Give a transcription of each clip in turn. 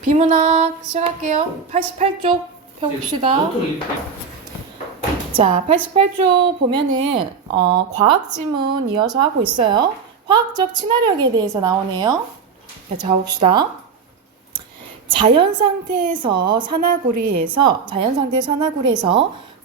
비문학 시작할게요. 88쪽 펴봅시다. 자, 88쪽 보면은 과학 지문 이어서 하고 있어요. 화학적 친화력에 대해서 나오네요. 자, 봅시다. 자연 상태에서 산화구리에서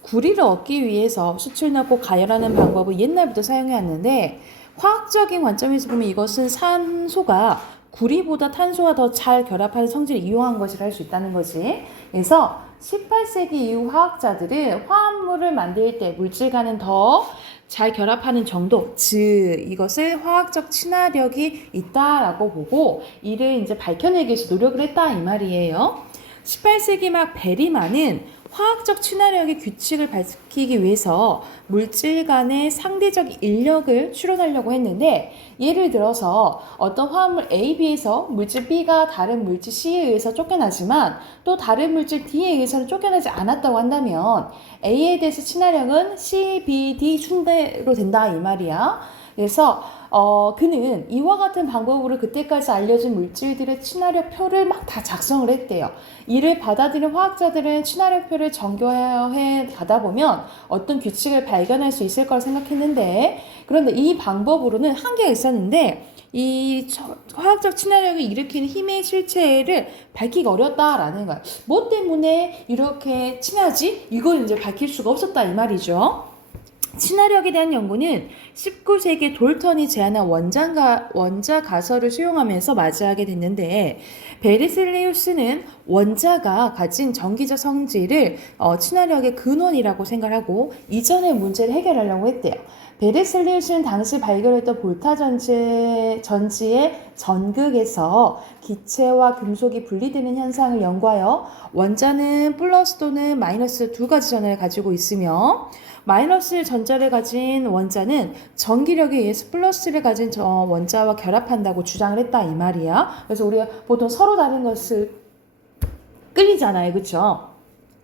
구리를 얻기 위해서 수출 넣고 가열하는 방법을 옛날부터 사용해 왔는데, 화학적인 관점에서 보면 이것은 산소가 구리보다 탄소와 더 잘 결합하는 성질을 이용한 것이라 할 수 있다는 거지. 그래서 18세기 이후 화학자들은 화합물을 만들 때 물질과는 더 잘 결합하는 정도, 즉 이것을 화학적 친화력이 있다라고 보고 이를 이제 밝혀내기 위해서 노력을 했다 이 말이에요. 18세기 막 베리만은 화학적 친화력의 규칙을 밝히기 위해서 물질 간의 상대적 인력을 추론하려고 했는데, 예를 들어서 어떤 화합물 A, B에서 물질 B가 다른 물질 C에 의해서 쫓겨나지만 또 다른 물질 D에 의해서는 쫓겨나지 않았다고 한다면 A에 대해서 친화력은 C, B, D 순대로 된다 이 말이야. 그래서 그는 이와 같은 방법으로 그때까지 알려진 물질들의 친화력 표를 막 다 작성을 했대요. 이를 받아들인 화학자들은 친화력 표를 정교해 가다 보면 어떤 규칙을 발견할 수 있을 거라 생각했는데, 그런데 이 방법으로는 한계가 있었는데 이 화학적 친화력을 일으키는 힘의 실체를 밝히기 어렵다라는 거야. 뭐 때문에 이렇게 친하지? 이걸 이제 밝힐 수가 없었다 이 말이죠. 친화력에 대한 연구는 19세기 돌턴이 제안한 원자 가설을 수용하면서 맞이하게 됐는데, 베르셀리우스는 원자가 가진 전기적 성질을 친화력의 근원이라고 생각하고 이전의 문제를 해결하려고 했대요. 베르셀리우스는 당시 발견했던 볼타 전지의 전극에서 기체와 금속이 분리되는 현상을 연구하여 원자는 플러스 또는 마이너스 두 가지 전하를 가지고 있으며, 마이너스 전자를 가진 원자는 전기력에 의해서 플러스를 가진 원자와 결합한다고 주장을 했다 이 말이야. 그래서 우리가 보통 서로 다른 것을 끌리잖아요, 그렇죠?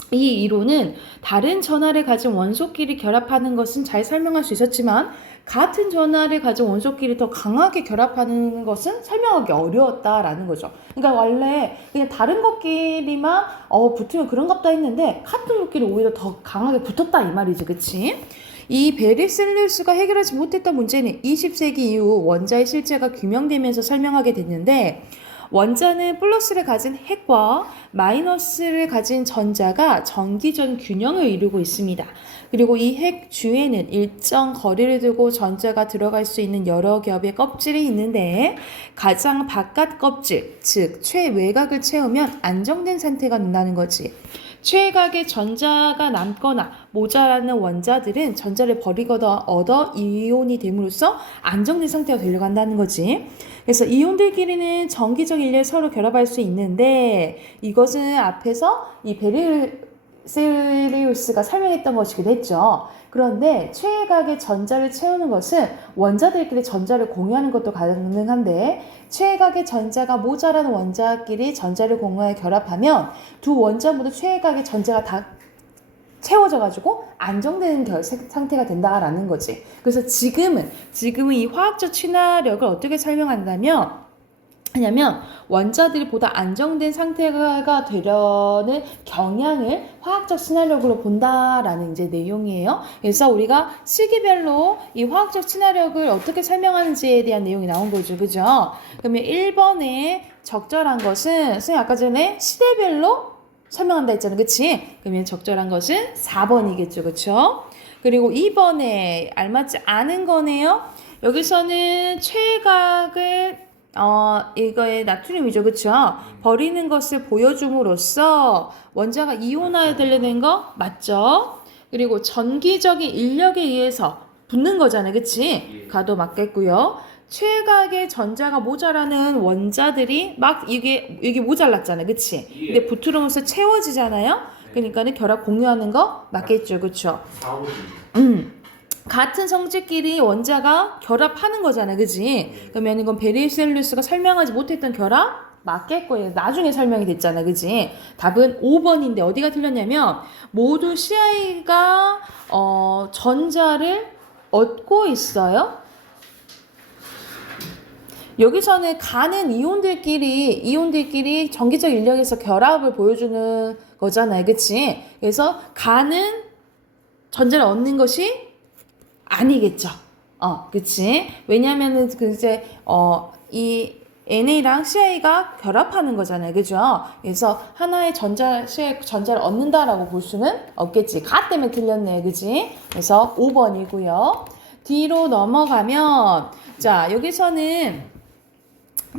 이 이론은 다른 전하를 가진 원소끼리 결합하는 것은 잘 설명할 수 있었지만 같은 전하를 가진 원소끼리 더 강하게 결합하는 것은 설명하기 어려웠다라는 거죠. 그러니까 원래 그냥 다른 것끼리만 붙으면 그런갑다 했는데 같은 것끼리 오히려 더 강하게 붙었다 이 말이지, 그치? 이 베르셀리우스가 해결하지 못했던 문제는 20세기 이후 원자의 실제가 규명되면서 설명하게 됐는데, 원자는 플러스를 가진 핵과 마이너스를 가진 전자가 전기전 균형을 이루고 있습니다. 그리고 이 핵 주에는 일정 거리를 두고 전자가 들어갈 수 있는 여러 겹의 껍질이 있는데, 가장 바깥 껍질, 즉 최외곽을 채우면 안정된 상태가 된다는 거지. 최외곽에 전자가 남거나 모자라는 원자들은 전자를 버리거나 얻어 이온이 됨으로써 안정된 상태가 되려고 한다는 거지. 그래서 이온들끼리는 전기적 인력을 서로 결합할 수 있는데, 이것은 앞에서 이 베르셀리우스가 설명했던 것이기도 했죠. 그런데 최외곽에 전자를 채우는 것은 원자들끼리 전자를 공유하는 것도 가능한데, 최외곽에 전자가 모자란 원자끼리 전자를 공유하여 결합하면 두 원자 모두 최외곽에 전자가 다 채워져가지고 안정되는 상태가 된다라는 거지. 그래서 지금은 이 화학적 친화력을 어떻게 설명한다면, 원자들이 보다 안정된 상태가 되려는 경향을 화학적 친화력으로 본다라는 이제 내용이에요. 그래서 우리가 시기별로 이 화학적 친화력을 어떻게 설명하는지에 대한 내용이 나온 거죠, 그죠? 그러면 1번에 적절한 것은 선생님 아까 전에 시대별로 설명한다 했잖아, 그치? 그러면 적절한 것은 4번이겠죠, 그쵸? 그리고 2번에 알맞지 않은 거네요. 여기서는 최각을 이거의 나트륨이죠, 그쵸? 버리는 것을 보여줌으로써 원자가 이온화에 되려는 거 맞죠? 그리고 전기적인 인력에 의해서 붙는 거잖아요, 그치? 가도 맞겠고요. 최각의 전자가 모자라는 원자들이 막 이게 모자랐잖아요, 그치? 근데 붙으면서 채워지잖아요. 그러니까는 결합 공유하는 거 맞겠죠, 그쵸? 같은 성질끼리 원자가 결합하는 거잖아, 그지? 그러면 이건 베르셀리우스가 설명하지 못했던 결합 맞겠고, 나중에 설명이 됐잖아, 그지? 답은 5번인데 어디가 틀렸냐면, 모두 CI가 전자를 얻고 있어요. 여기서는 가는 이온들끼리 전기적 인력에서 결합을 보여주는 거잖아요. 그치? 그래서 가는 전자를 얻는 것이 아니겠죠. 그치? 왜냐면은 이 NA랑 CI가 결합하는 거잖아요. 그죠? 그래서 하나의 전자를 얻는다라고 볼 수는 없겠지. 가 때문에 틀렸네. 그지? 그래서 5번이고요. 뒤로 넘어가면, 자, 여기서는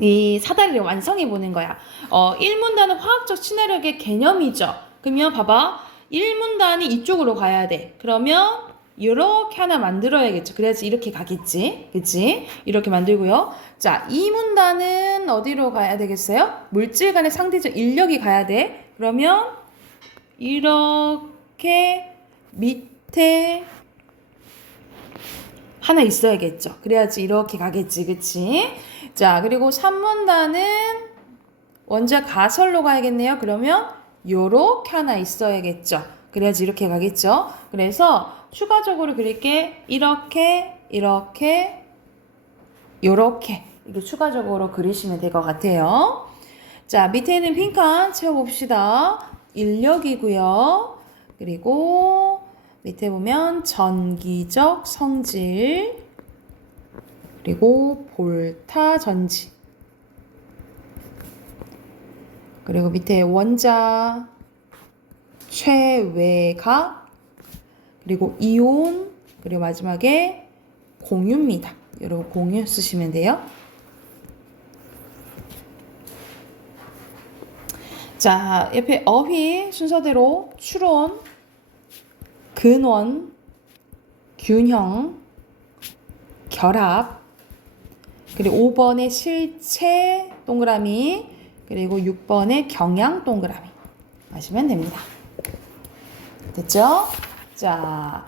이 사다리를 완성해 보는 거야. 1문단은 화학적 친화력의 개념이죠. 그러면 봐봐. 1문단이 이쪽으로 가야 돼. 그러면 이렇게 하나 만들어야겠죠. 그래야지 이렇게 가겠지. 그치? 이렇게 만들고요. 자, 2문단은 어디로 가야 되겠어요? 물질 간의 상대적 인력이 가야 돼. 그러면 이렇게 밑에 하나 있어야겠죠. 그래야지 이렇게 가겠지. 그치? 자, 그리고 3문단은 원자 가설로 가야겠네요. 그러면 요렇게 하나 있어야겠죠. 그래야지 이렇게 가겠죠. 그래서 추가적으로 그릴게. 이렇게 요렇게 이거 추가적으로 그리시면 될 것 같아요. 자, 밑에 있는 빈칸 채워봅시다. 인력이고요. 그리고 밑에 보면 전기적 성질, 그리고 볼타 전지, 그리고 밑에 원자 최외각, 그리고 이온, 그리고 마지막에 공유입니다. 여러분 공유 쓰시면 돼요. 자, 옆에 어휘 순서대로 추론, 근원, 균형, 결합, 그리고 5번의 실체 동그라미, 그리고 6번의 경향 동그라미 하시면 됩니다. 됐죠? 자,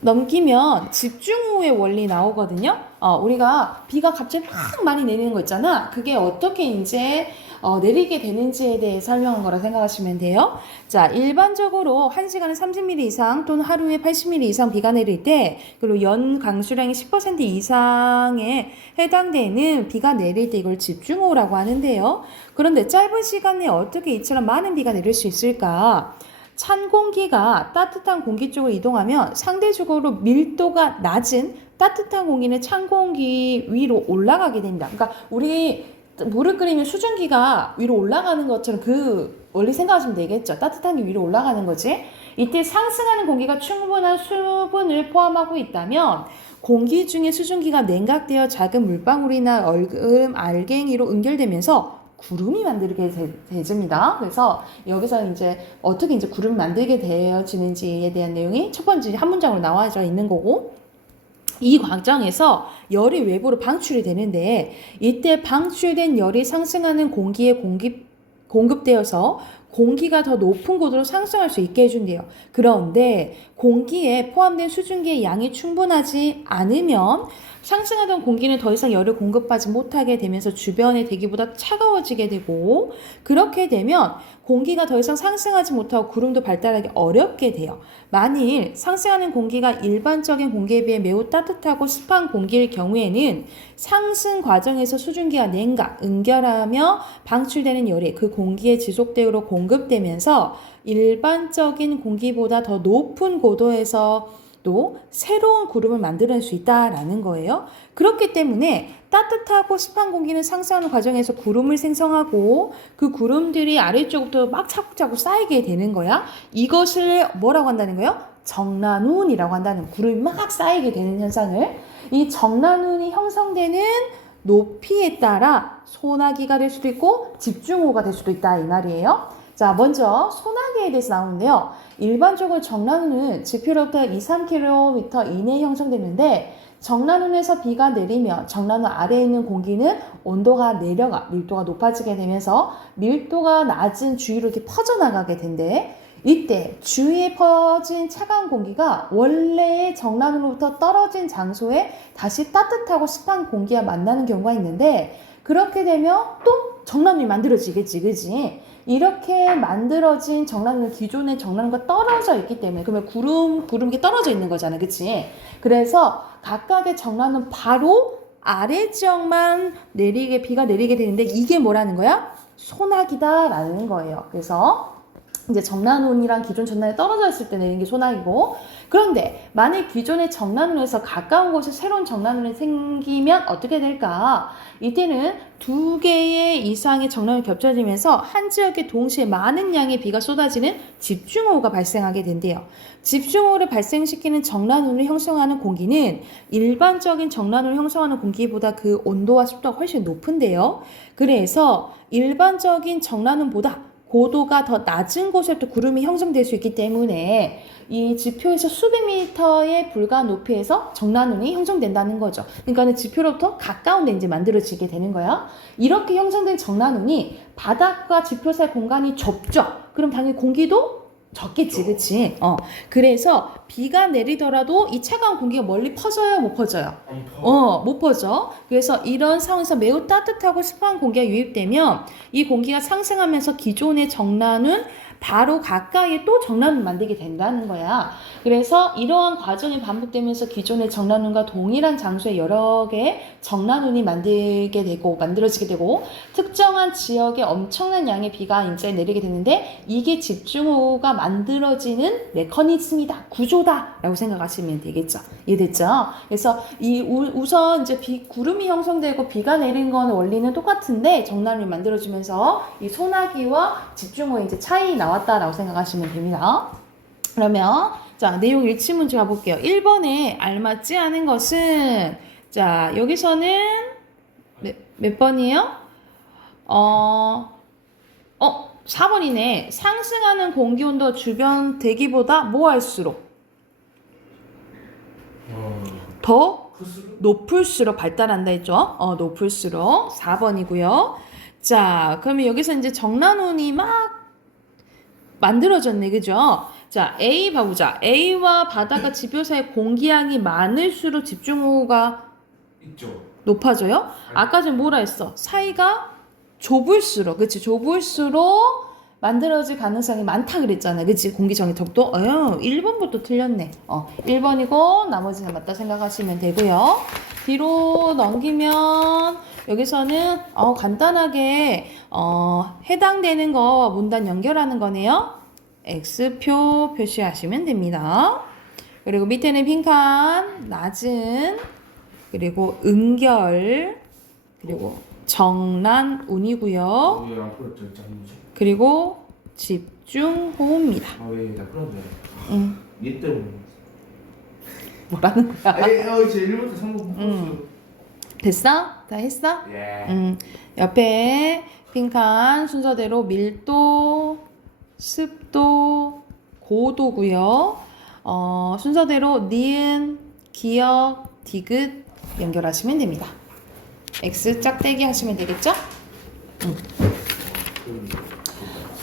넘기면 집중호우의 원리 나오거든요. 우리가 비가 갑자기 막 많이 내리는 거 있잖아. 그게 어떻게 이제 내리게 되는지에 대해 설명한 거라 생각하시면 돼요. 자, 일반적으로 1시간에 30mm 이상 또는 하루에 80mm 이상 비가 내릴 때, 그리고 연 강수량의 10% 이상에 해당되는 비가 내릴 때 이걸 집중호우라고 하는데요. 그런데 짧은 시간 내에 어떻게 이처럼 많은 비가 내릴 수 있을까? 찬 공기가 따뜻한 공기 쪽으로 이동하면 상대적으로 밀도가 낮은 따뜻한 공기는 찬 공기 위로 올라가게 됩니다. 그러니까 우리 물을 끓이면 수증기가 위로 올라가는 것처럼 그 원리 생각하시면 되겠죠. 따뜻한 게 위로 올라가는 거지. 이때 상승하는 공기가 충분한 수분을 포함하고 있다면 공기 중에 수증기가 냉각되어 작은 물방울이나 얼음, 알갱이로 연결되면서 구름이 만들게 되집니다. 그래서 여기서 이제 어떻게 이제 구름이 만들게 되어지는지에 대한 내용이 첫 번째 한 문장으로 나와져 있는 거고, 이 과정에서 열이 외부로 방출이 되는데 이때 방출된 열이 상승하는 공기에 공급되어서 공기가 더 높은 곳으로 상승할 수 있게 해준대요. 그런데 공기에 포함된 수증기의 양이 충분하지 않으면 상승하던 공기는 더 이상 열을 공급하지 못하게 되면서 주변의 대기보다 차가워지게 되고, 그렇게 되면 공기가 더 이상 상승하지 못하고 구름도 발달하기 어렵게 돼요. 만일 상승하는 공기가 일반적인 공기에 비해 매우 따뜻하고 습한 공기일 경우에는 상승 과정에서 수증기가 냉각, 응결하며 방출되는 열이 그 공기의 지속대로 공급되면서 일반적인 공기보다 더 높은 고도에서 또 새로운 구름을 만들어낼 수 있다라는 거예요. 그렇기 때문에 따뜻하고 습한 공기는 상승하는 과정에서 구름을 생성하고 그 구름들이 아래쪽부터 막 차곡차곡 쌓이게 되는 거야. 이것을 뭐라고 한다는 거예요? 정난운이라고 한다는, 구름이 막 쌓이게 되는 현상을. 이 정난운이 형성되는 높이에 따라 소나기가 될 수도 있고 집중호우가 될 수도 있다 이 말이에요. 자, 먼저 소나기에 대해서 나오는데요. 일반적으로 정난운은 지표로부터 2-3km 이내에 형성되는데, 정난운에서 비가 내리면 정난운 아래에 있는 공기는 온도가 내려가 밀도가 높아지게 되면서 밀도가 낮은 주위로 이렇게 퍼져나가게 된대. 이때 주위에 퍼진 차가운 공기가 원래의 정난운으로부터 떨어진 장소에 다시 따뜻하고 습한 공기와 만나는 경우가 있는데, 그렇게 되면 또 정난운이 만들어지겠지, 그지? 이렇게 만들어진 정난운은 기존의 정난운과 떨어져 있기 때문에, 그러면 구름이 떨어져 있는 거잖아, 그치? 그래서 각각의 정난운 바로 아래 지역만 비가 내리게 되는데 이게 뭐라는 거야? 소나기다라는 거예요. 그래서 이제 정난운이랑 기존 전난이 떨어져 있을 때 내리는 게 소나기고, 그런데 만약 기존의 정난운에서 가까운 곳에 새로운 정난운이 생기면 어떻게 될까? 이때는 두 개의 이상의 정난운이 겹쳐지면서 한 지역에 동시에 많은 양의 비가 쏟아지는 집중호우가 발생하게 된대요. 집중호우를 발생시키는 정난운을 형성하는 공기는 일반적인 정난운을 형성하는 공기보다 그 온도와 습도가 훨씬 높은데요. 그래서 일반적인 정난운보다 고도가 더 낮은 곳에도 구름이 형성될 수 있기 때문에 이 지표에서 수백 미터의 불과한 높이에서 정난운이 형성된다는 거죠. 그러니까 지표로부터 가까운 데 이제 만들어지게 되는 거야. 이렇게 형성된 정난운이 바닥과 지표 사이 공간이 좁죠. 그럼 당연히 공기도 적겠지, 그치? 그래서 비가 내리더라도 이 차가운 공기가 멀리 퍼져요, 못 퍼져요? 못 퍼져. 그래서 이런 상황에서 매우 따뜻하고 습한 공기가 유입되면 이 공기가 상승하면서 기존의 정난운 바로 가까이에 또 정난운을 만들게 된다는 거야. 그래서 이러한 과정이 반복되면서 기존의 정난운과 동일한 장소에 여러 개의 정난운이 만들어지게 되고 특정한 지역에 엄청난 양의 비가 이제 내리게 되는데 이게 집중호우가 만들어지는 메커니즘이다, 구조다라고 생각하시면 되겠죠. 이해됐죠? 그래서 우선 이제 구름이 형성되고 비가 내린 건 원리는 똑같은데 정난운이 만들어지면서 이 소나기와 집중호우의 이제 차이 나왔다라고 생각하시면 됩니다. 그러면 자, 내용 일치문제 가볼게요. 1번에 알맞지 않은 것은 자, 여기서는 몇 번이에요? 4번이네. 상승하는 공기온도 주변 대기보다 뭐 할수록? 더 높을수록 발달한다 했죠? 높을수록 4번이고요. 자, 그러면 여기서 이제 정난운이 막 만들어졌네, 그죠? 자, A 봐보자. A와 바다가 지표 사이 공기양이 많을수록 집중호우가 있죠. 높아져요? 아까 전에 뭐라 했어? 사이가 좁을수록, 그치? 좁을수록 만들어질 가능성이 많다 그랬잖아, 그치? 공기정의 턱도. 1번부터 틀렸네. 1번이고 나머지는 맞다 생각하시면 되고요. 뒤로 넘기면 여기서는 간단하게 해당되는 거 문단 연결하는 거네요. X표 표시하시면 됩니다. 그리고 밑에는 빈칸, 낮은, 그리고 음결, 그리고 정난운이고요. 그리고 집중호우입니다. 나 그런데. 얘 때문에. 뭐라는 거야? 이제 1부터 3부 됐어? 다 했어? 예. 옆에 빈칸 순서대로 밀도, 습도, 고도고요. 순서대로 니은, 기역, 디귿 연결하시면 됩니다. X 짝대기 하시면 되겠죠?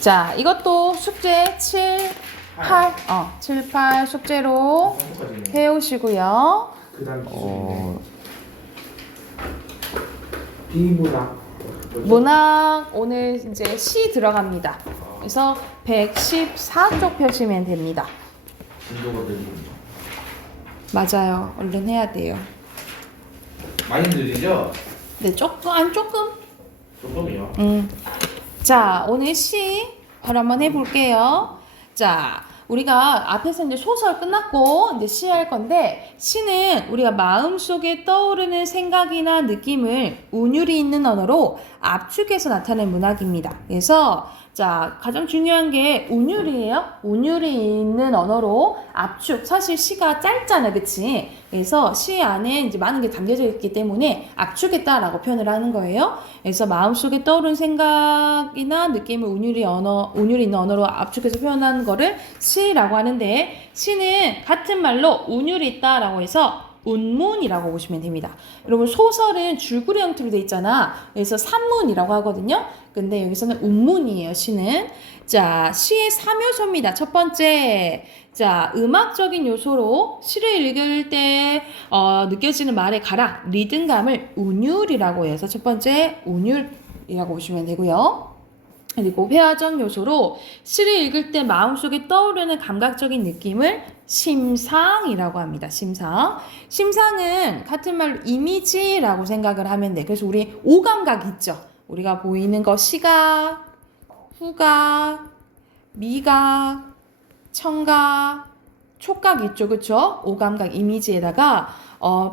자, 이것도 숙제 7, 8, 7, 8 숙제로 해오시고요. 그 다음 비문학. 문학 오늘 이제 시 들어갑니다. 그래서 114쪽 펴시면 됩니다. 진도가 느리군요. 맞아요. 얼른 해야 돼요. 많이 느리죠? 네, 조금. 조금이요. 자, 오늘 시 바로 한번 해볼게요. 자, 우리가 앞에서 이제 소설 끝났고 이제 시 할 건데 시는 우리가 마음속에 떠오르는 생각이나 느낌을 운율이 있는 언어로 압축해서 나타낸 문학입니다. 그래서 자, 가장 중요한 게 운율이에요. 운율이 있는 언어로 압축. 사실 시가 짧잖아, 그치? 그래서 시 안에 이제 많은 게 담겨져 있기 때문에 압축했다라고 표현을 하는 거예요. 그래서 마음속에 떠오르는 생각이나 느낌을 운율이 있는 언어로 압축해서 표현하는 거를 시라고 하는데, 시는 같은 말로 운율이 있다라고 해서 운문이라고 보시면 됩니다. 여러분 소설은 줄거리 형태로 돼 있잖아. 그래서 산문이라고 하거든요. 근데 여기서는 운문이에요, 시는. 자, 시의 3요소입니다. 첫 번째, 자, 음악적인 요소로 시를 읽을 때 느껴지는 말의 가락, 리듬감을 운율이라고 해서 첫 번째 운율이라고 보시면 되고요. 그리고 회화적 요소로 시를 읽을 때 마음속에 떠오르는 감각적인 느낌을 심상이라고 합니다. 심상. 심상은 같은 말로 이미지라고 생각을 하면 돼. 그래서 우리 오감각 있죠. 우리가 보이는 거 시각, 후각, 미각, 청각, 촉각 있죠. 그쵸? 오감각 이미지에다가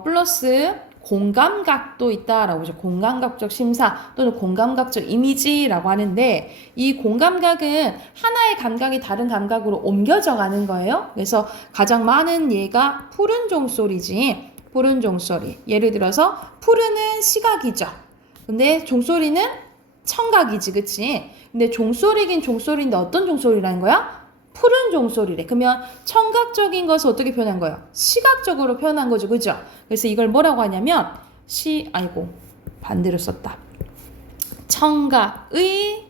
플러스 공감각도 있다라고 하죠. 공감각적 심사 또는 공감각적 이미지라고 하는데 이 공감각은 하나의 감각이 다른 감각으로 옮겨져 가는 거예요. 그래서 가장 많은 예가 푸른 종소리지. 푸른 종소리. 예를 들어서 푸른은 시각이죠. 근데 종소리는 청각이지. 그치? 근데 종소리긴 종소리인데 어떤 종소리라는 거야? 푸른 종소리래. 그러면 청각적인 것을 어떻게 표현한 거예요? 시각적으로 표현한 거죠. 그죠? 그래서 이걸 뭐라고 하냐면 반대로 썼다. 청각의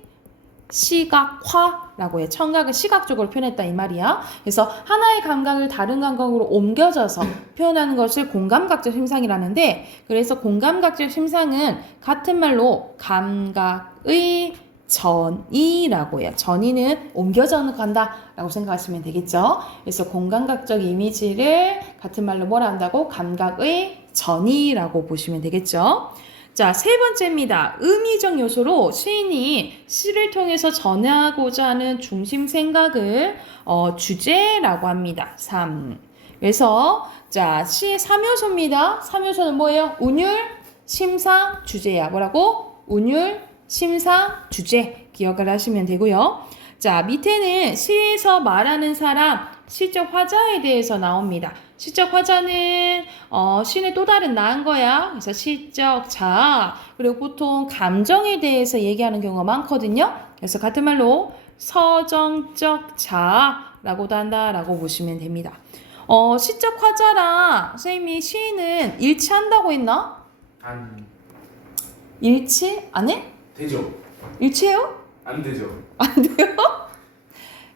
시각화라고 해. 청각을 시각적으로 표현했다 이 말이야. 그래서 하나의 감각을 다른 감각으로 옮겨져서 표현하는 것을 공감각적 심상이라는데 그래서 공감각적 심상은 같은 말로 감각의 전이라고 해요. 전이는 옮겨져 간다라고 생각하시면 되겠죠. 그래서 공감각적 이미지를 같은 말로 뭐라 한다고? 감각의 전이라고 보시면 되겠죠. 자, 세 번째입니다. 의미적 요소로 시인이 시를 통해서 전하고자 하는 중심 생각을 주제라고 합니다. 3. 그래서 자, 시의 3요소입니다. 3요소는 뭐예요? 운율, 심상, 주제야. 뭐라고? 운율, 심상, 주제 기억을 하시면 되고요. 자, 밑에는 시에서 말하는 사람, 시적 화자에 대해서 나옵니다. 시적 화자는 시인의 또 다른 나은 거야. 그래서 시적 자, 그리고 보통 감정에 대해서 얘기하는 경우가 많거든요. 그래서 같은 말로 서정적 자라고도 한다라고 보시면 됩니다. 시적 화자랑 선생님이 시인은 일치한다고 했나? 안 일치? 안 해? 되죠. 일치해요? 안 되죠. 안 돼요?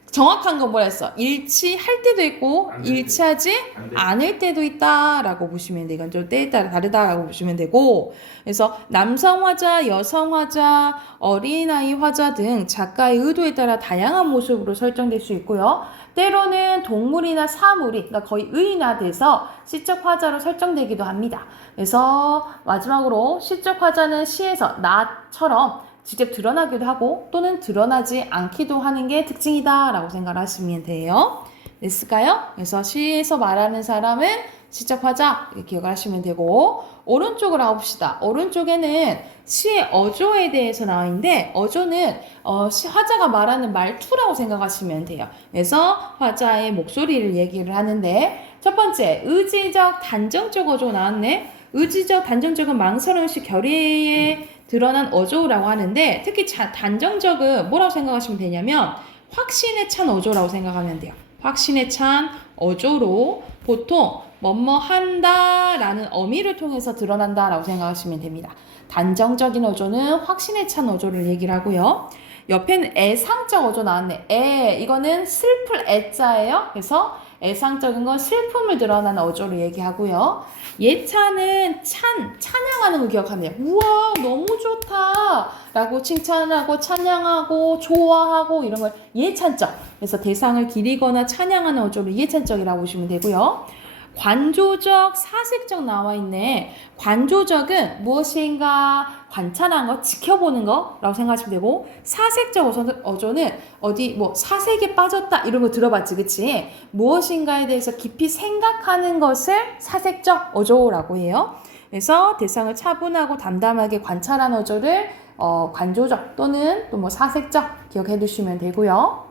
정확한 건 뭐라 했어? 일치할 때도 있고 안 될 일치하지 안 돼. 않을 때도 있다라고 보시면 돼. 이건 좀 때에 따라 다르다라고 보시면 되고 그래서 남성 화자, 여성 화자, 어린아이 화자 등 작가의 의도에 따라 다양한 모습으로 설정될 수 있고요. 때로는 동물이나 사물이 그러니까 거의 의인화돼서 시적 화자로 설정되기도 합니다. 그래서 마지막으로 시적 화자는 시에서 나처럼 직접 드러나기도 하고 또는 드러나지 않기도 하는 게 특징이다 라고 생각하시면 돼요. 됐을까요? 그래서 시에서 말하는 사람은 시적 화자 이렇게 기억을 하시면 되고 오른쪽으로 가봅시다. 오른쪽에는 시의 어조에 대해서 나와 있는데 어조는 화자가 말하는 말투라고 생각하시면 돼요. 그래서 화자의 목소리를 얘기를 하는데 첫 번째 의지적 단정적 어조 나왔네. 의지적 단정적은 망설임없이 결의에 드러난 어조라고 하는데 특히 단정적은 뭐라고 생각하시면 되냐면 확신에 찬 어조라고 생각하면 돼요. 확신에 찬 어조로 보통 뭐뭐 한다라는 어미를 통해서 드러난다라고 생각하시면 됩니다. 단정적인 어조는 확신에 찬 어조를 얘기를 하고요. 옆에는 애상적 어조 나왔네. 이거는 슬플 애자예요. 그래서 애상적인 건 슬픔을 드러나는 어조로 얘기하고요. 예찬은 찬양하는 거 기억하면 돼요. 우와 너무 좋다 라고 칭찬하고 찬양하고 좋아하고 이런 걸 예찬적. 그래서 대상을 기리거나 찬양하는 어조로 예찬적이라고 보시면 되고요. 관조적, 사색적 나와 있네. 관조적은 무엇인가 관찰한 거, 지켜보는 거라고 생각하시면 되고 사색적 어조는 어디 뭐 사색에 빠졌다 이런 거 들어봤지, 그치? 무엇인가에 대해서 깊이 생각하는 것을 사색적 어조라고 해요. 그래서 대상을 차분하고 담담하게 관찰한 어조를 관조적 또는 또 뭐 사색적 기억해 두시면 되고요.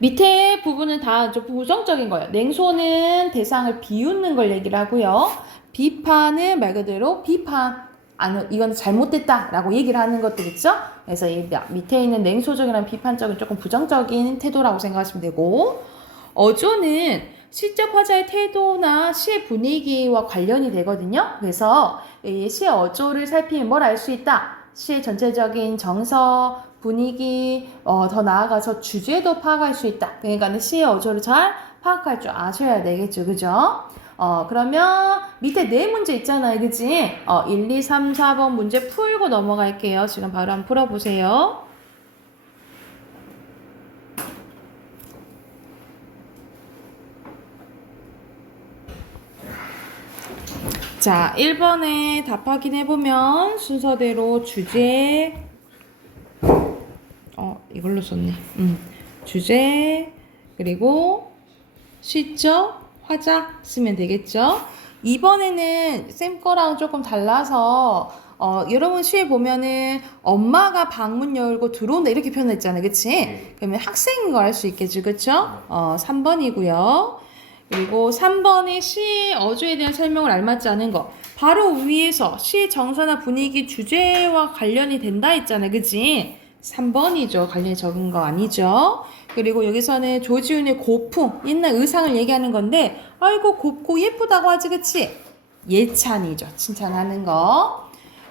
밑에 부분은 다 좀 부정적인 거예요. 냉소는 대상을 비웃는 걸 얘기를 하고요. 비판은 말 그대로 이건 잘못됐다라고 얘기를 하는 것들 있죠. 그래서 이 밑에 있는 냉소적이라는 비판적인 조금 부정적인 태도라고 생각하시면 되고 어조는 시적 화자의 태도나 시의 분위기와 관련이 되거든요. 그래서 이 시의 어조를 살피면 뭘 알 수 있다. 시의 전체적인 정서, 분위기, 더 나아가서 주제도 파악할 수 있다. 그러니까 시의 어조를 잘 파악할 줄 아셔야 되겠죠. 그죠? 그러면 밑에 네 문제 있잖아요. 그치? 1, 2, 3, 4번 문제 풀고 넘어갈게요. 지금 바로 한번 풀어보세요. 자, 1번에 답 확인해보면 순서대로 주제, 이걸로 썼네. 주제, 그리고 시적, 화작 쓰면 되겠죠? 이번에는 쌤 거랑 조금 달라서 여러분 시에 보면은 엄마가 방문 열고 들어온다 이렇게 표현했잖아요. 그치? 그러면 학생인 거 알 수 있겠죠. 그쵸? 3번이고요. 그리고 3번에 시의 어조에 대한 설명을 알맞지 않은 거. 바로 위에서 시의 정서나 분위기, 주제와 관련이 된다 했잖아요. 그치? 3번이죠. 관련이 적은 거 아니죠? 그리고 여기서는 조지훈의 고풍, 옛날 의상을 얘기하는 건데 아이고 곱고 예쁘다고 하지 그치? 예찬이죠. 칭찬하는 거.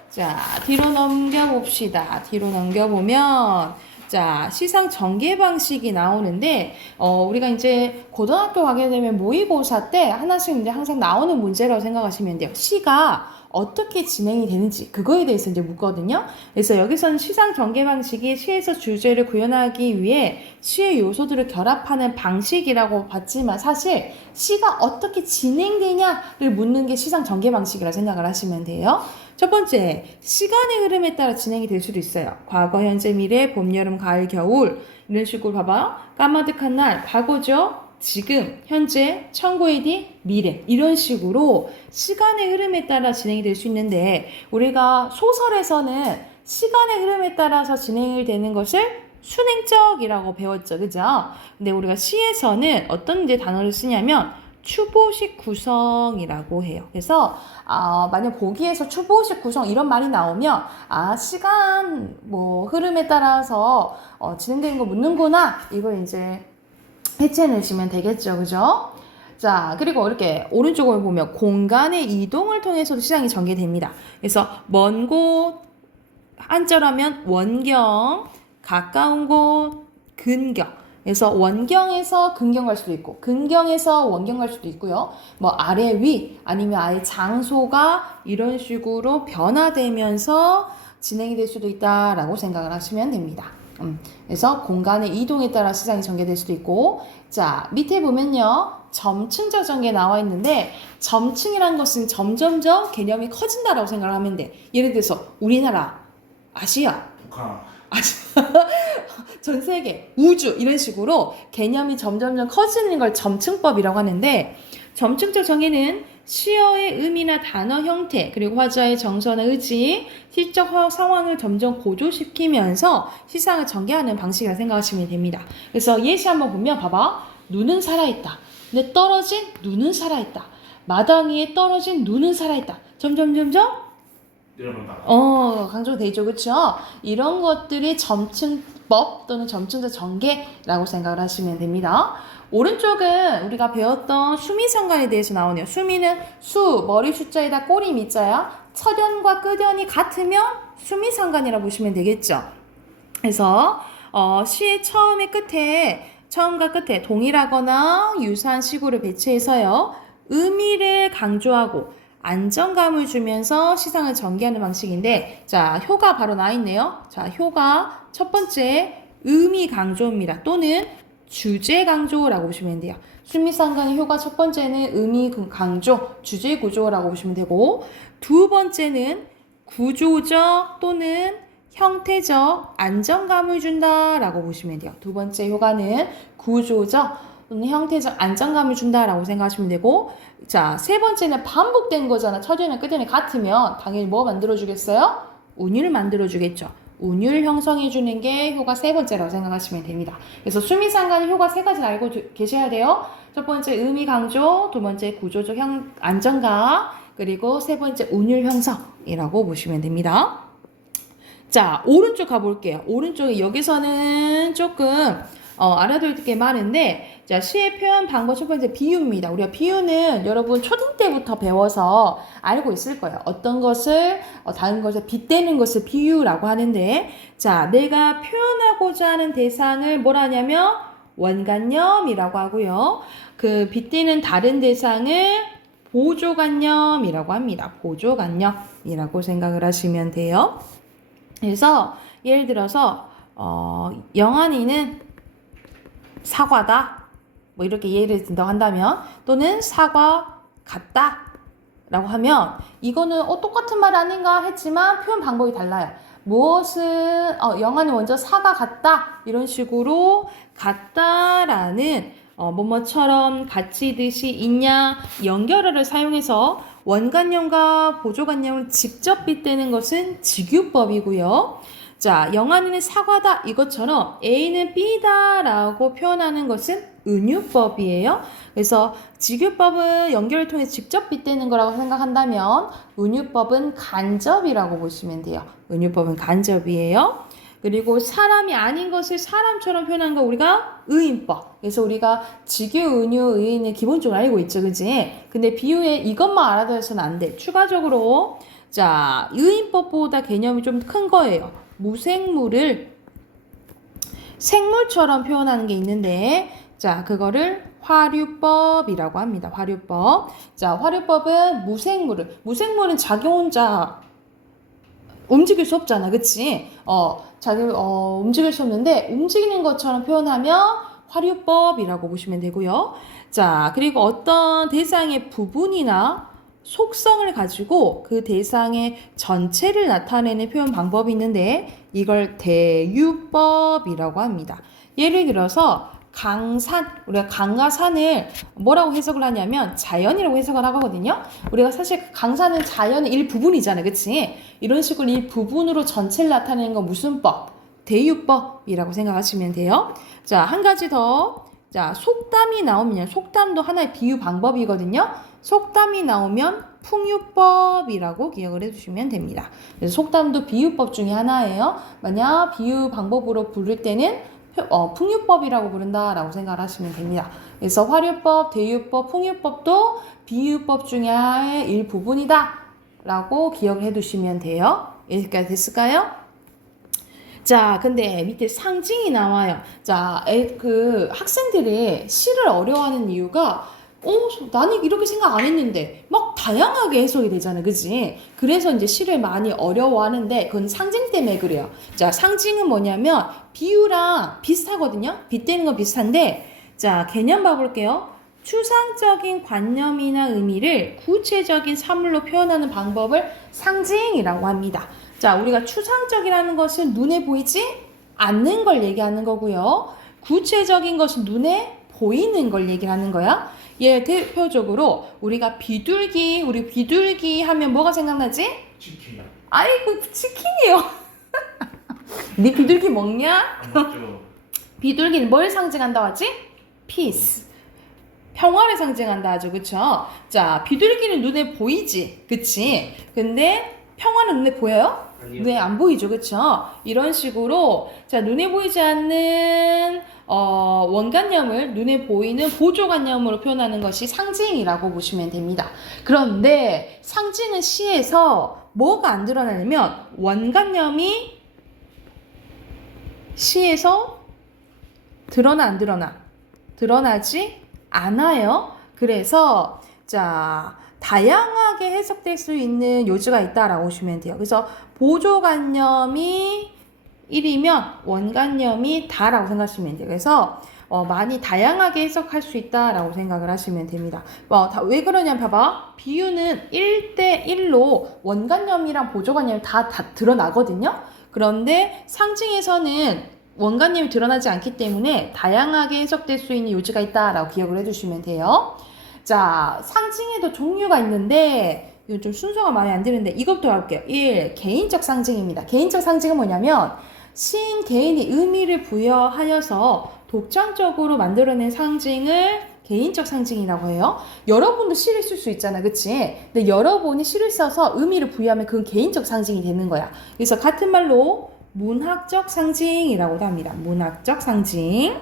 자, 뒤로 넘겨봅시다. 뒤로 넘겨보면 자, 시상 전개 방식이 나오는데 우리가 이제 고등학교 가게 되면 모의고사 때 하나씩 이제 항상 나오는 문제라고 생각하시면 돼요. 시가 어떻게 진행이 되는지 그거에 대해서 이제 묻거든요. 그래서 여기서는 시상 전개 방식이 시에서 주제를 구현하기 위해 시의 요소들을 결합하는 방식이라고 봤지만 사실 시가 어떻게 진행되냐를 묻는 게 시상 전개 방식이라 생각을 하시면 돼요. 첫 번째, 시간의 흐름에 따라 진행이 될 수도 있어요. 과거, 현재, 미래, 봄, 여름, 가을, 겨울 이런 식으로 봐봐요. 까마득한 날, 과거죠. 지금, 현재, 청구의 뒤, 미래 이런 식으로 시간의 흐름에 따라 진행이 될 수 있는데 우리가 소설에서는 시간의 흐름에 따라서 진행이 되는 것을 순행적이라고 배웠죠. 그죠? 근데 우리가 시에서는 어떤 이제 단어를 쓰냐면 추보식 구성이라고 해요. 그래서 만약 보기에서 추보식 구성 이런 말이 나오면 시간 흐름에 따라서 진행되는 거 묻는구나 이걸 이제 해체해내시면 되겠죠. 그죠? 자, 그리고 이렇게 오른쪽을 보면 공간의 이동을 통해서도 시장이 전개됩니다. 그래서 먼 곳, 한자로하면 원경, 가까운 곳, 근경. 그래서 원경에서 근경 갈 수도 있고, 근경에서 원경 갈 수도 있고요. 아래 위, 아니면 아예 장소가 이런 식으로 변화되면서 진행이 될 수도 있다라고 생각을 하시면 됩니다. 그래서 공간의 이동에 따라 시장이 전개될 수도 있고, 자, 밑에 보면요. 점층적 전개 나와 있는데, 점층이라는 것은 점점점 개념이 커진다라고 생각을 하면 돼. 예를 들어서, 우리나라, 아시아, 북한. 전 세계, 우주, 이런 식으로 개념이 점점점 커지는 걸 점층법이라고 하는데, 점층적 전개는 시어의 의미나 단어 형태, 그리고 화자의 정서나 의지, 시적 상황을 점점 고조시키면서 시상을 전개하는 방식이라 생각하시면 됩니다. 그래서 예시 한번 보면 봐봐. 눈은 살아있다. 근데 떨어진 눈은 살아있다. 마당 위에 떨어진 눈은 살아있다. 점점점점 내려간다. 강조되죠. 그쵸? 이런 것들이 점층법 또는 점층적 전개라고 생각을 하시면 됩니다. 오른쪽은 우리가 배웠던 수미상관에 대해서 나오네요. 수미는 머리 숫자에다 꼬리 미자야. 첫연과 끝연이 같으면 수미상관이라고 보시면 되겠죠. 그래서 시의 처음과 끝에 동일하거나 유사한 시구를 배치해서요. 의미를 강조하고 안정감을 주면서 시상을 전개하는 방식인데 자, 효가 바로 나와 있네요. 자, 효가 첫 번째 의미 강조입니다. 또는 주제 강조라고 보시면 돼요. 수미상관의 효과 첫 번째는 의미 강조, 주제 구조라고 보시면 되고 두 번째는 구조적 또는 형태적 안정감을 준다라고 보시면 돼요. 두 번째 효과는 구조적 또는 형태적 안정감을 준다라고 생각하시면 되고 자, 세 번째는 반복된 거잖아. 첫에는 끝에는 같으면 당연히 뭐 만들어주겠어요? 운율 만들어주겠죠. 운율 형성해주는 게 효과 세 번째라고 생각하시면 됩니다. 그래서 수미상관의 효과 세 가지를 알고 계셔야 돼요. 첫 번째 의미 강조, 두 번째 구조적 안정감, 그리고 세 번째 운율 형성이라고 보시면 됩니다. 자, 오른쪽 가볼게요. 오른쪽에 여기서는 조금 알아둘 게 많은데 자, 시의 표현 방법 첫 번째 비유입니다. 우리가 비유는 여러분 초등 때부터 배워서 알고 있을 거예요. 어떤 것을 다른 것에 빗대는 것을 비유라고 하는데 자, 내가 표현하고자 하는 대상을 뭐라 하냐면 원관념이라고 하고요. 그 빗대는 다른 대상을 보조관념이라고 합니다. 보조관념이라고 생각을 하시면 돼요. 그래서 예를 들어서 영환이는 사과다. 뭐 이렇게 예를 든다고 한다면 또는 사과 같다. 라고 하면 이거는 똑같은 말 아닌가 했지만 표현 방법이 달라요. 무엇은 영화는 먼저 사가 같다 이런 식으로 같다라는 뭐뭐처럼 같이 듯이 있냐 연결어를 사용해서 원관념과 보조관념을 직접 빗대는 것은 직유법이고요. 자, 영화는 사과다 이것처럼 A는 B다라고 표현하는 것은 은유법이에요. 그래서 직유법은 연결을 통해 직접 빗대는 거라고 생각한다면 은유법은 간접이라고 보시면 돼요. 은유법은 간접이에요. 그리고 사람이 아닌 것을 사람처럼 표현하는 거 우리가 의인법. 그래서 우리가 직유, 은유, 의인을 기본적으로 알고 있죠. 그지? 근데 비유에 이것만 알아둬서는 안 돼. 추가적으로 자, 의인법보다 개념이 좀 큰 거예요. 무생물을 생물처럼 표현하는 게 있는데 자, 그거를 화류법이라고 합니다. 화류법. 자, 화류법은 무생물은 자기 혼자 움직일 수 없잖아. 그치? 움직일 수 없는데 움직이는 것처럼 표현하면 화류법이라고 보시면 되고요. 자, 그리고 어떤 대상의 부분이나 속성을 가지고 그 대상의 전체를 나타내는 표현 방법이 있는데 이걸 대유법이라고 합니다. 예를 들어서 강산, 우리가 강과 산을 뭐라고 해석을 하냐면 자연이라고 해석을 하거든요. 우리가 사실 강산은 자연의 일부분이잖아요. 그치? 이런 식으로 일부분으로 전체를 나타내는 건 무슨 법? 대유법이라고 생각하시면 돼요. 자, 한 가지 더. 자, 속담이 나오면 속담도 하나의 비유 방법이거든요. 속담이 나오면 풍유법이라고 기억을 해주시면 됩니다. 그래서 속담도 비유법 중에 하나예요. 만약 비유 방법으로 부를 때는 풍유법이라고 부른다라고 생각을 하시면 됩니다. 그래서 화류법, 대유법, 풍유법도 비유법 중에 일부분이다 라고 기억을 해두시면 돼요. 여기까지 됐을까요? 자, 근데 밑에 상징이 나와요. 자, 학생들이 시를 어려워하는 이유가 나는 이렇게 생각 안 했는데 막 다양하게 해석이 되잖아. 그지? 그래서 이제 시를 많이 어려워하는데 그건 상징 때문에 그래요. 자, 상징은 뭐냐면 비유랑 비슷하거든요. 빗대는 건 비슷한데 자, 개념 봐볼게요. 추상적인 관념이나 의미를 구체적인 사물로 표현하는 방법을 상징이라고 합니다. 자, 우리가 추상적이라는 것은 눈에 보이지 않는 걸 얘기하는 거고요. 구체적인 것은 눈에 보이는 걸 얘기하는 거야. 예, 대표적으로 우리가 비둘기 하면 뭐가 생각나지? 치킨. 아이고, 치킨이요. 네 비둘기 먹냐? 안 먹죠. 비둘기는 뭘 상징한다고 하지? Peace. 평화를 상징한다 하죠. 그쵸? 자, 비둘기는 눈에 보이지. 그치? 근데 평화는 눈에 보여요? 아니요. 눈에 안 보이죠. 그쵸? 이런 식으로 자, 눈에 보이지 않는 원관념을 눈에 보이는 보조관념으로 표현하는 것이 상징이라고 보시면 됩니다. 그런데 상징은 시에서 뭐가 안 드러나냐면 원관념이 시에서 드러나 안 드러나? 드러나지 않아요. 그래서 자, 다양하게 해석될 수 있는 요지가 있다라고 보시면 돼요. 그래서 보조관념이 1이면 원관념이 다라고 생각하시면 돼요. 그래서 많이 다양하게 해석할 수 있다라고 생각을 하시면 됩니다. 왜 그러냐면 봐봐. 비유는 1대1로 원관념이랑 보조관념이 다 드러나거든요. 그런데 상징에서는 원관념이 드러나지 않기 때문에 다양하게 해석될 수 있는 요지가 있다라고 기억을 해주시면 돼요. 자, 상징에도 종류가 있는데 이건 좀 순서가 마음에 안 드는데 이것부터 해볼게요. 1. 개인적 상징입니다. 개인적 상징은 뭐냐면 시인 개인이 의미를 부여하여서 독창적으로 만들어낸 상징을 개인적 상징이라고 해요. 여러분도 시를 쓸 수 있잖아. 그치? 근데 여러분이 시를 써서 의미를 부여하면 그건 개인적 상징이 되는 거야. 그래서 같은 말로 문학적 상징이라고도 합니다. 문학적 상징.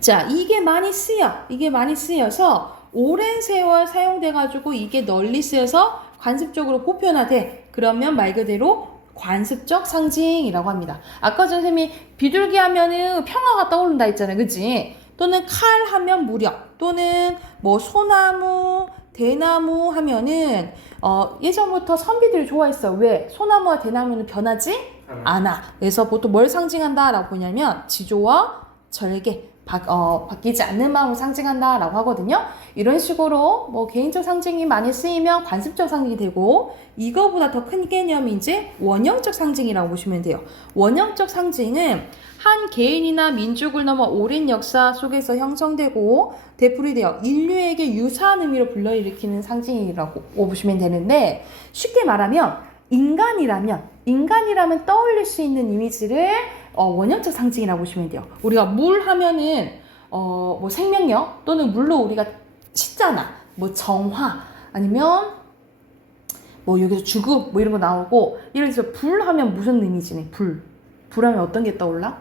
자, 이게 많이 쓰여서 오랜 세월 사용돼가지고 이게 널리 쓰여서 관습적으로 보편화돼. 그러면 말 그대로 관습적 상징이라고 합니다. 아까 전 선생님이 비둘기 하면은 평화가 떠오른다 했잖아요. 그치? 또는 칼 하면 무력, 또는 뭐 소나무, 대나무 하면은 예전부터 선비들이 좋아했어. 왜? 소나무와 대나무는 변하지 않아. 그래서 보통 뭘 상징한다라고 보냐면 지조와 절개, 바뀌지 않는 마음을 상징한다라고 하거든요. 이런 식으로 뭐 개인적 상징이 많이 쓰이면 관습적 상징이 되고, 이거보다 더 큰 개념이 이제 원형적 상징이라고 보시면 돼요. 원형적 상징은 한 개인이나 민족을 넘어 오랜 역사 속에서 형성되고 되풀이되어 인류에게 유사한 의미로 불러일으키는 상징이라고 보시면 되는데, 쉽게 말하면 인간이라면 떠올릴 수 있는 이미지를 원형적 상징이라고 보시면 돼요. 우리가 물 하면은 뭐 생명력 또는 물로 우리가 씻잖아. 뭐 정화 아니면 뭐 여기서 죽음 뭐 이런 거 나오고, 예를 들어서 불 하면 무슨 이미지네? 불 하면 어떤 게 떠올라?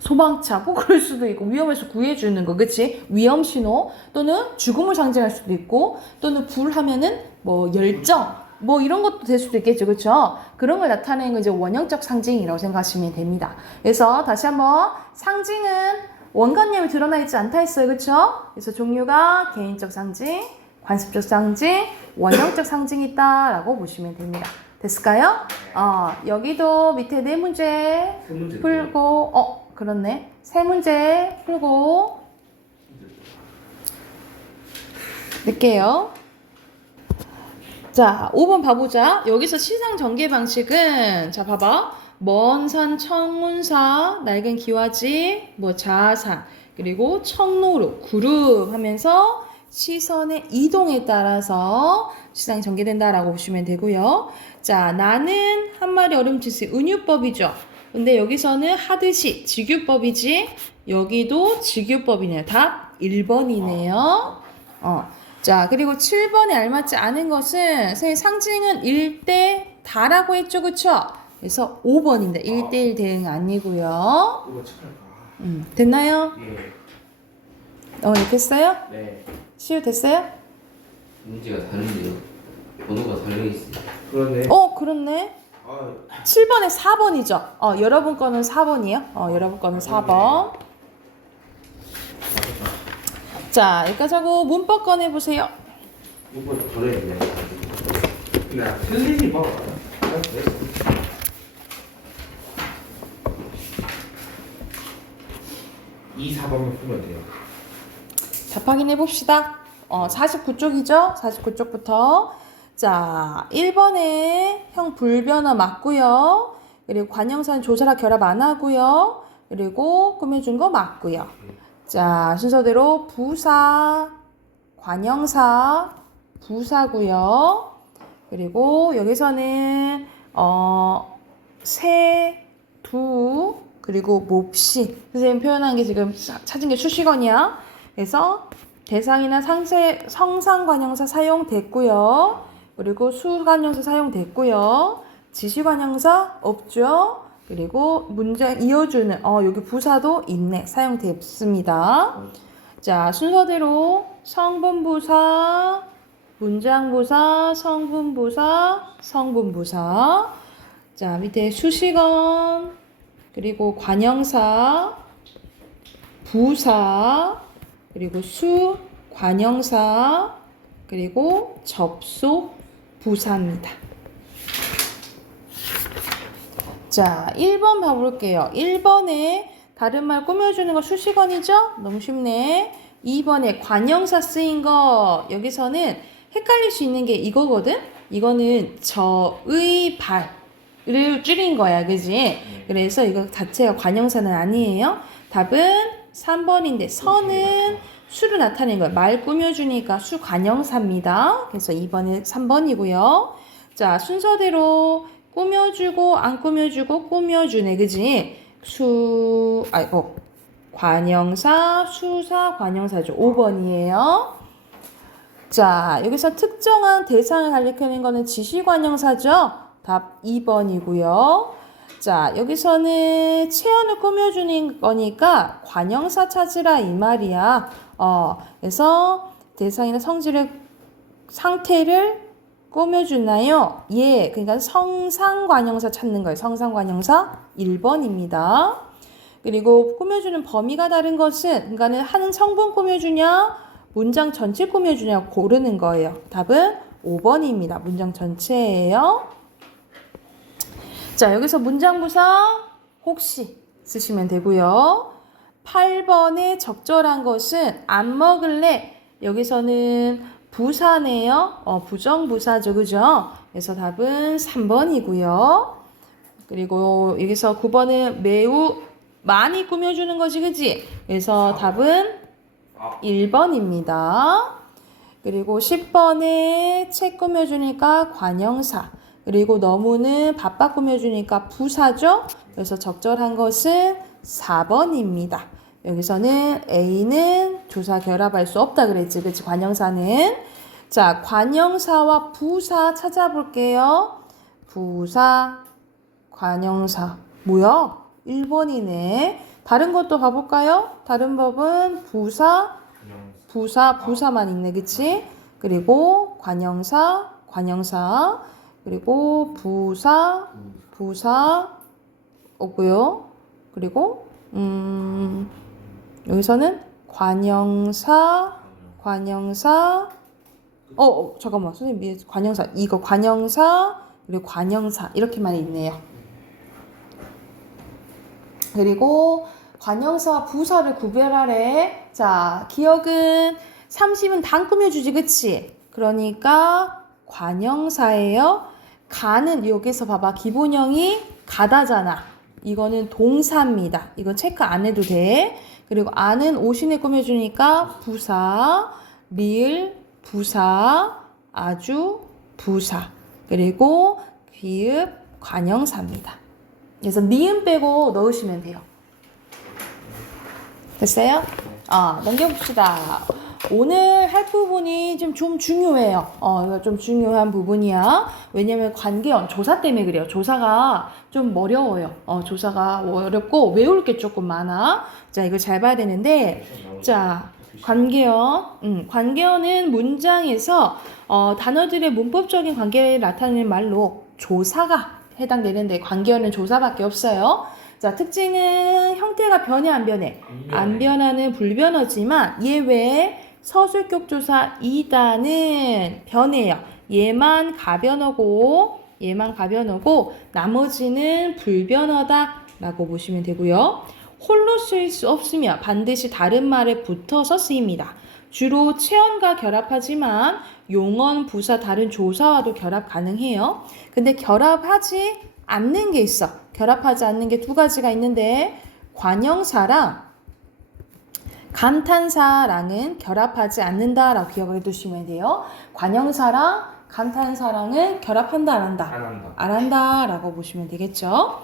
소방차 뭐 그럴 수도 있고, 위험에서 구해주는 거, 그치? 위험 신호 또는 죽음을 상징할 수도 있고, 또는 불 하면은 뭐 열정 뭐 이런 것도 될 수도 있겠죠, 그렇죠? 그런 걸 나타내는 건 이제 원형적 상징이라고 생각하시면 됩니다. 그래서 다시 한번 상징은 원관념이 드러나 있지 않다 했어요, 그렇죠? 그래서 종류가 개인적 상징, 관습적 상징, 원형적 상징이 있다라고 보시면 됩니다. 됐을까요? 여기도 밑에 네 문제 풀고, 그렇네. 세 문제 풀고 낼게요. 자, 5번 봐보자. 여기서 시상 전개 방식은, 자, 봐봐. 먼 산 청운사, 낡은 기와집, 뭐 자산, 그리고 청로루, 구름 하면서 시선의 이동에 따라서 시상이 전개된다라고 보시면 되고요. 자, 나는 한 마리 얼음치스, 은유법이죠. 근데 여기서는 하듯이 직유법이지, 여기도 직유법이네요. 답 1번이네요. 자, 그리고 7번에 알맞지 않은 것은, 선생님 상징은 1대 다라고 했죠, 그쵸? 그래서 5번입니다. 1대1 대응 아니고요. 이거 착할까? 됐나요? 예. 됐어요? 네. 시우 됐어요? 문제가 다른데요. 번호가 달려있어요. 그런데. 그렇네. あ 7번에 4번이죠. 여러분 거는 4번이에요. 여러분 거는 4번. 자, 여기까지 하고 문법 꺼내보세요. 이거 버려야겠네. 야, 틀리지 뭐. 2, 4번만 풀면 돼요. 답 확인해봅시다. 49쪽이죠? 49쪽부터. 자, 1번에 형 불변화 맞고요. 그리고 관형사는 조사라 결합 안 하고요. 그리고 꾸며준 거 맞고요. 자, 순서대로 부사, 관형사, 부사고요. 그리고 여기서는 세, 두, 그리고 몹시. 선생님 표현한 게 지금 찾은 게 수식어냐? 그래서 대상이나 성상관형사 사용됐고요. 그리고 수관형사 사용됐고요. 지시관형사 없죠? 그리고 문제 이어주는 여기 부사도 있네. 사용됐습니다. 자, 순서대로 성분부사, 문장부사, 성분부사, 성분부사. 자, 밑에 수식원, 그리고 관형사, 부사, 그리고 수, 관형사, 그리고 접속, 부사입니다. 자, 1번 봐볼게요. 1번에 다른 말 꾸며주는 거 수식어이죠? 너무 쉽네. 2번에 관형사 쓰인 거, 여기서는 헷갈릴 수 있는 게 이거거든? 이거는 저의 발을 줄인 거야, 그지? 그래서 이거 자체가 관형사는 아니에요. 답은 3번인데, 선은 수를 나타내는 거예요. 말 꾸며주니까 수 관형사입니다. 그래서 2번은 3번이고요. 자, 순서대로 꾸며주고 안 꾸며주고 꾸며주네, 그지? 관형사, 수사, 관형사죠. 5번이에요. 자, 여기서 특정한 대상을 가리키는 거는 지시관형사죠. 답 2번이고요. 자, 여기서는 체언을 꾸며주는 거니까 관형사 찾으라 이 말이야. 그래서 대상이나 상태를 꾸며주나요? 예, 그러니까 성상관형사 찾는 거예요. 성상관형사 1번입니다. 그리고 꾸며주는 범위가 다른 것은, 그러니까는 하는 성분 꾸며주냐, 문장 전체 꾸며주냐 고르는 거예요. 답은 5번입니다. 문장 전체예요. 자, 여기서 문장부사 혹시 쓰시면 되고요. 8번에 적절한 것은 안 먹을래. 여기서는 부사네요. 부정부사죠. 그죠? 그래서 답은 3번이고요. 그리고 여기서 9번은 매우 많이 꾸며주는 거지. 그지? 그래서 답은 1번입니다. 그리고 10번에 책 꾸며주니까 관형사. 그리고 너무는 바빠 꾸며주니까 부사죠. 그래서 적절한 것은 4번입니다. 여기서는 A는 조사 결합할 수 없다 그랬지. 그치? 관형사는. 자, 관형사와 부사 찾아볼게요. 부사, 관형사. 뭐야? 1번이네. 다른 것도 봐볼까요? 다른 법은 부사, 부사만 있네. 그치? 그리고 관형사, 그리고 부사 없고요. 그리고 여기서는 관형사 잠깐만 선생님 관형사 이거 관형사 그리고 관형사 이렇게만 있네요. 그리고 관형사와 부사를 구별하래. 자, 기억은 30은 단 꾸며주지, 그치? 그러니까 관형사예요. 가는 여기서 봐봐. 기본형이 가다잖아. 이거는 동사입니다. 이건 체크 안 해도 돼. 그리고 안은 오신에 꾸며주니까 부사, 리을, 부사, 아주, 부사. 그리고 비읍, 관형사입니다. 그래서 니은 빼고 넣으시면 돼요. 됐어요? 넘겨봅시다. 오늘 할 부분이 좀 중요해요. 이거 좀 중요한 부분이야. 왜냐면 관계형, 조사 때문에 그래요. 조사가 좀 어려워요. 조사가 어렵고 외울 게 조금 많아. 자, 이거 잘 봐야 되는데, 자, 관계형. 관계형은 문장에서 단어들의 문법적인 관계를 나타내는 말로 조사가 해당되는데 관계형은 조사밖에 없어요. 자, 특징은 형태가 변해 안 변해? 안 변하는 불변어지만 예외에 서술격 조사 2단은 변해요. 얘만 가변어고 나머지는 불변어다라고 보시면 되고요. 홀로 쓰일 수 없으며 반드시 다른 말에 붙어서 쓰입니다. 주로 체언과 결합하지만 용언, 부사, 다른 조사와도 결합 가능해요. 근데 결합하지 않는 게 있어. 결합하지 않는 게 두 가지가 있는데 관형사랑 감탄사랑은 결합하지 않는다라고 기억해 두시면 돼요. 관형사랑 감탄사랑은 결합한다 안 한다? 안 한다라고 보시면 되겠죠.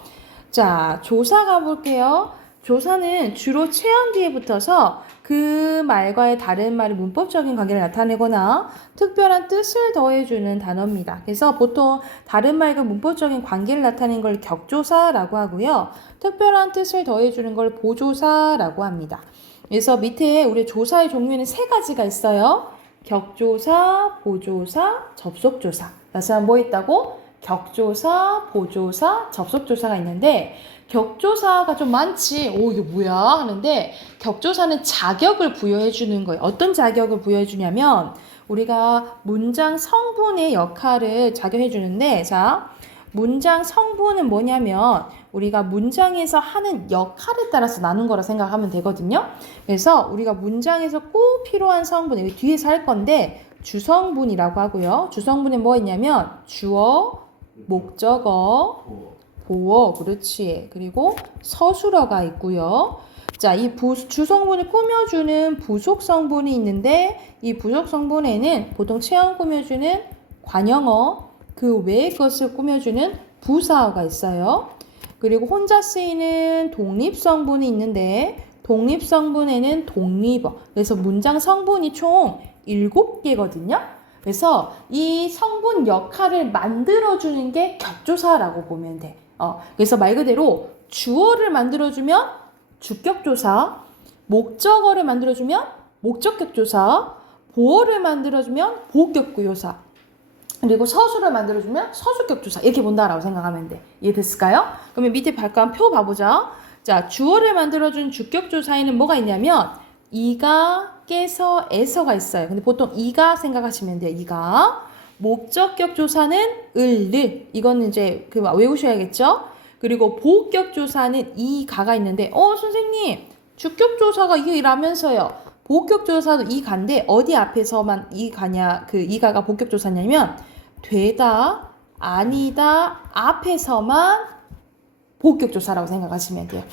자, 조사 가볼게요. 조사는 주로 체언 뒤에 붙어서 그 말과의 다른 말의 문법적인 관계를 나타내거나 특별한 뜻을 더해주는 단어입니다. 그래서 보통 다른 말과 문법적인 관계를 나타내는 걸 격조사라고 하고요. 특별한 뜻을 더해주는 걸 보조사라고 합니다. 그래서 밑에 우리 조사의 종류에는 세 가지가 있어요. 격조사, 보조사, 접속조사. 다시 한번 뭐 있다고? 격조사, 보조사, 접속조사가 있는데 격조사가 좀 많지. 이게 뭐야? 하는데 격조사는 자격을 부여해 주는 거예요. 어떤 자격을 부여해 주냐면 우리가 문장 성분의 역할을 작용해 주는데 자, 문장 성분은 뭐냐면 우리가 문장에서 하는 역할에 따라서 나눈 거라 생각하면 되거든요. 그래서 우리가 문장에서 꼭 필요한 성분, 여기 뒤에서 할 건데 주성분이라고 하고요. 주성분에 뭐 있냐면 주어, 목적어, 보어, 그렇지. 그리고 서술어가 있고요. 자, 이 주성분을 꾸며주는 부속성분이 있는데 이 부속성분에는 보통 체형 꾸며주는 관형어, 그 외의 것을 꾸며주는 부사어가 있어요. 그리고 혼자 쓰이는 독립성분이 있는데 독립성분에는 독립어. 그래서 문장 성분이 총 7개거든요. 그래서 이 성분 역할을 만들어주는 게 격조사라고 보면 돼. 그래서 말 그대로 주어를 만들어주면 주격조사, 목적어를 만들어주면 목적격조사, 보어를 만들어주면 보격조사, 그리고 서술을 만들어주면 서술격조사 이렇게 본다라고 생각하면 돼. 이해됐을까요? 그러면 밑에 잠깐 표 봐보자. 자, 주어를 만들어준 주격조사에는 뭐가 있냐면 이가, 깨서, 에서가 있어요. 근데 보통 이가 생각하시면 돼요. 이가. 목적격 조사는 을, 를. 이거는 이제 외우셔야겠죠? 그리고 보격조사는 이 가가 있는데 선생님 주격조사가 이라면서요. 보격조사도 이 가인데 어디 앞에서만 이 가냐 이 가가 보격조사냐면 되다 아니다 앞에서만 보격조사라고 생각하시면 돼요.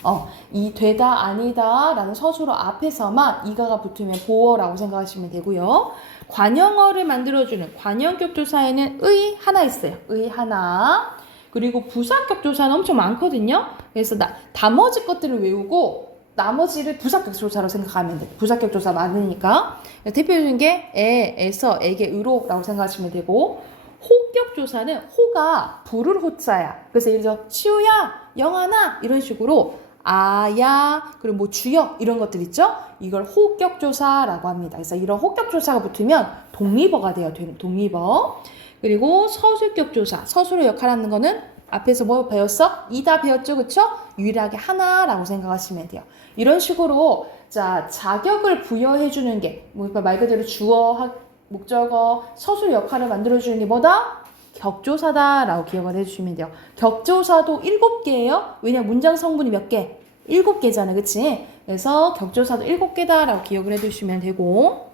이 되다 아니다 라는 서술어 앞에서만 이가가 붙으면 보어라고 생각하시면 되고요. 관형어를 만들어주는 관형격조사에는 의 하나 있어요. 의 하나. 그리고 부사격조사는 엄청 많거든요. 그래서 나머지 것들을 외우고 나머지를 부사격조사로 생각하면 돼요. 부사격조사 많으니까. 대표적인 게 에서, 에게, 의로라고 생각하시면 되고 호격조사는 호가 부를 호자야. 그래서 예를 들어 치우야, 영아나 이런 식으로 아야 그리고 뭐 주역 이런 것들 있죠. 이걸 호격조사라고 합니다. 그래서 이런 호격조사가 붙으면 독립어가 돼요. 독립어. 그리고 서술격조사. 서술의 역할하는 거는 앞에서 뭐 배웠어? 이다 배웠죠. 그쵸? 유일하게 하나라고 생각하시면 돼요. 이런 식으로 자 자격을 부여해주는 게 말 그대로 주어, 목적어, 서술 역할을 만들어주는 게 뭐다? 격조사다라고 기억을 해주시면 돼요. 격조사도 7개예요. 왜냐 문장 성분이 몇 개? 7개잖아. 그치? 그래서 격조사도 7개다라고 기억을 해주시면 되고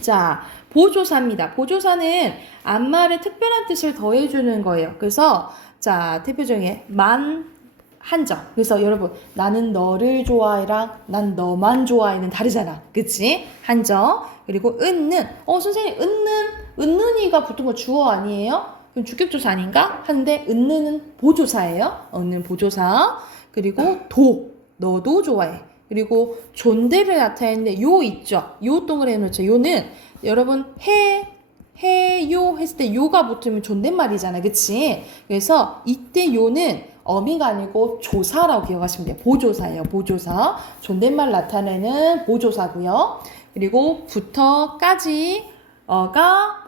자 보조사입니다. 보조사는 앞말에 특별한 뜻을 더해주는 거예요. 그래서 자 대표적인 한정. 그래서 여러분 나는 너를 좋아해랑 난 너만 좋아해는 다르잖아. 그치? 한정. 그리고 은는 선생님 은는이가 붙은 거 주어 아니에요? 그럼 주격조사 아닌가? 하는데 은는은 보조사예요. 은는 보조사. 그리고 너도 좋아해. 그리고 존대를 나타내는데 요 있죠? 요 동그라미 놓죠. 요는 여러분 해요 했을 때 요가 붙으면 존댓말이잖아. 그치? 그래서 이때 요는 어미가 아니고 조사라고 기억하시면 돼요. 보조사예요. 보조사. 존댓말 나타내는 보조사고요. 그리고 부터까지가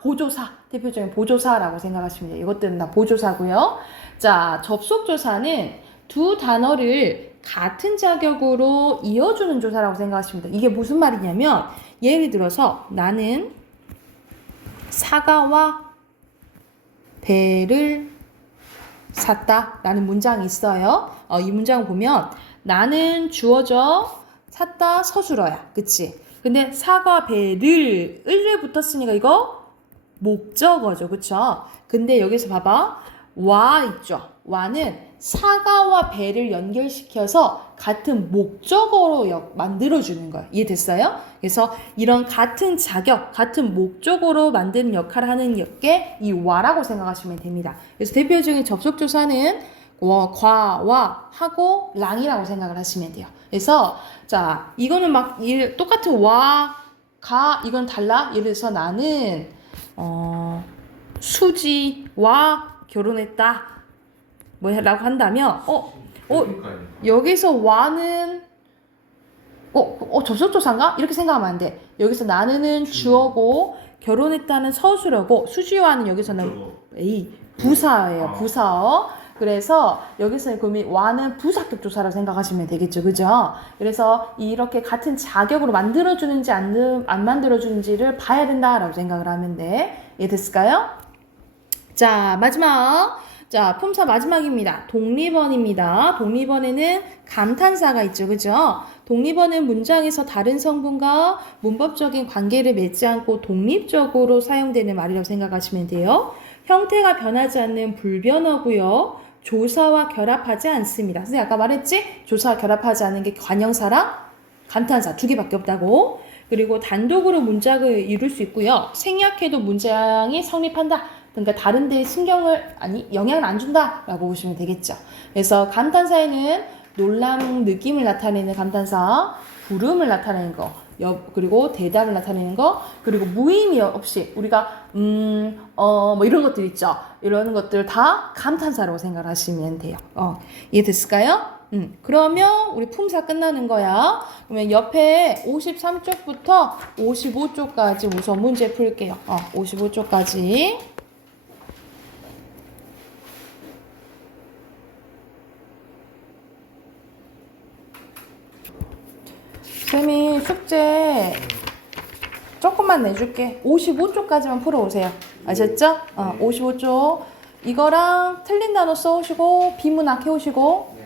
보조사. 대표적인 보조사라고 생각하시면 돼요. 이것들은 다 보조사고요. 자, 접속조사는 두 단어를 같은 자격으로 이어주는 조사라고 생각하시면 돼요. 이게 무슨 말이냐면 예를 들어서 나는 사과와 배를 샀다 라는 문장이 있어요. 이 문장을 보면 나는 주어져 샀다 서술어야. 그치? 근데 사과 배를 을에 붙었으니까 이거 목적어죠. 그쵸? 근데 여기서 봐봐. 와 있죠? 와는 사과와 배를 연결시켜서 같은 목적어로 만들어주는 거예요. 이해됐어요? 그래서 이런 같은 자격, 같은 목적어로 만드는 역할을 하는 게 이 와라고 생각하시면 됩니다. 그래서 대표적인 접속조사는 과와 하고 랑이라고 생각을 하시면 돼요. 그래서 자 이거는 막 똑같은 와, 가 이건 달라. 예를 들어서 나는 수지와 결혼했다. 뭐라고 한다면 여기서 와는 접속조사인가? 이렇게 생각하면 안 돼. 여기서 나는은 주어고 결혼했다는 서술어고 수지와는 여기서는 부사예요. 부사어. 그래서 여기서 그러면 와는 부사격조사라고 생각하시면 되겠죠. 그죠? 그래서 이렇게 같은 자격으로 만들어주는지 안 만들어주는지를 봐야 된다라고 생각을 하면 돼. 이해됐을까요? 자, 마지막. 자, 품사 마지막입니다. 독립어입니다. 독립어에는 감탄사가 있죠. 그죠? 독립어는 문장에서 다른 성분과 문법적인 관계를 맺지 않고 독립적으로 사용되는 말이라고 생각하시면 돼요. 형태가 변하지 않는 불변어고요. 조사와 결합하지 않습니다. 선생님 아까 말했지? 조사와 결합하지 않는 게 관형사랑 감탄사 두 개밖에 없다고. 그리고 단독으로 문장을 이룰 수 있고요. 생략해도 문장이 성립한다. 그러니까 다른 데에 영향을 안 준다라고 보시면 되겠죠. 그래서 감탄사에는 놀람 느낌을 나타내는 감탄사, 부름을 나타내는 거, 그리고 대답을 나타내는 거, 그리고 무의미 없이 우리가 뭐 이런 것들 있죠. 이런 것들 다 감탄사라고 생각하시면 돼요. 이해됐을까요? 그러면 우리 품사 끝나는 거야. 그러면 옆에 53쪽부터 55쪽까지 우선 문제 풀게요. 55쪽까지. 쌤이 숙제 조금만 내줄게. 55쪽까지만 풀어오세요. 아셨죠? 55쪽. 이거랑 틀린 단어 써오시고 비문학 해오시고